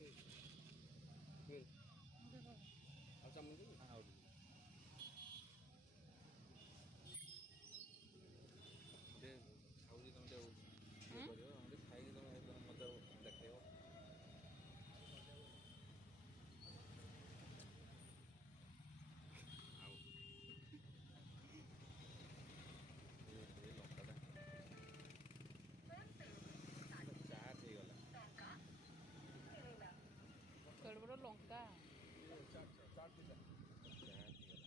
ଆଉ ଚାମୁଚ ଆଉ ଟିକେ ଖାଉଛି ତମେ ଟିକେ ଇଏ କରିବ ଟିକେ ଖାଇକି ତମେ ମତେ ଦେଖେଇବ। ଆଉ ଏ ଲଙ୍କାଟା ଚାଟ୍ ହେଇଗଲା। କେଡ଼େ ବଡ଼ ଲଙ୍କା। ଚାଟ୍ ହେଇଗଲା।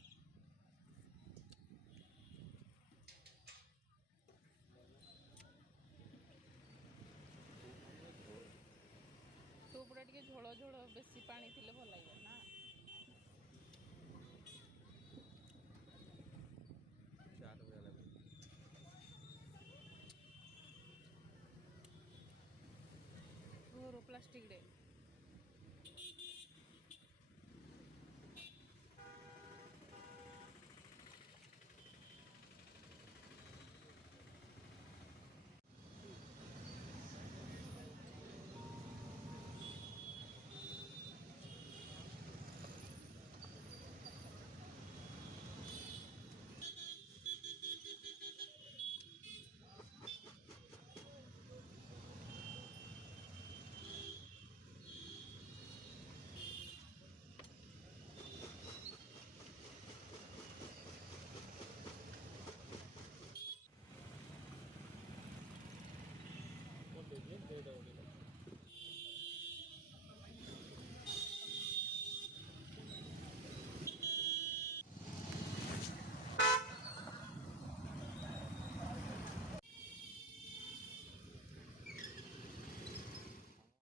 ସୁପଟା ଟିକେ ଝୋଳ ଝୋଳ ବେଶୀ ପାଣି ଥିଲେ ଭଲ ଲାଗିବ ନା। ଚାଟ୍ ଭଳିଆ ଲାଗୁଛି। ଘୋର ପ୍ଲାଷ୍ଟିକରେ କଣ ଦେଇଦିଏ ଦେଇଦେବ ଟିକେ।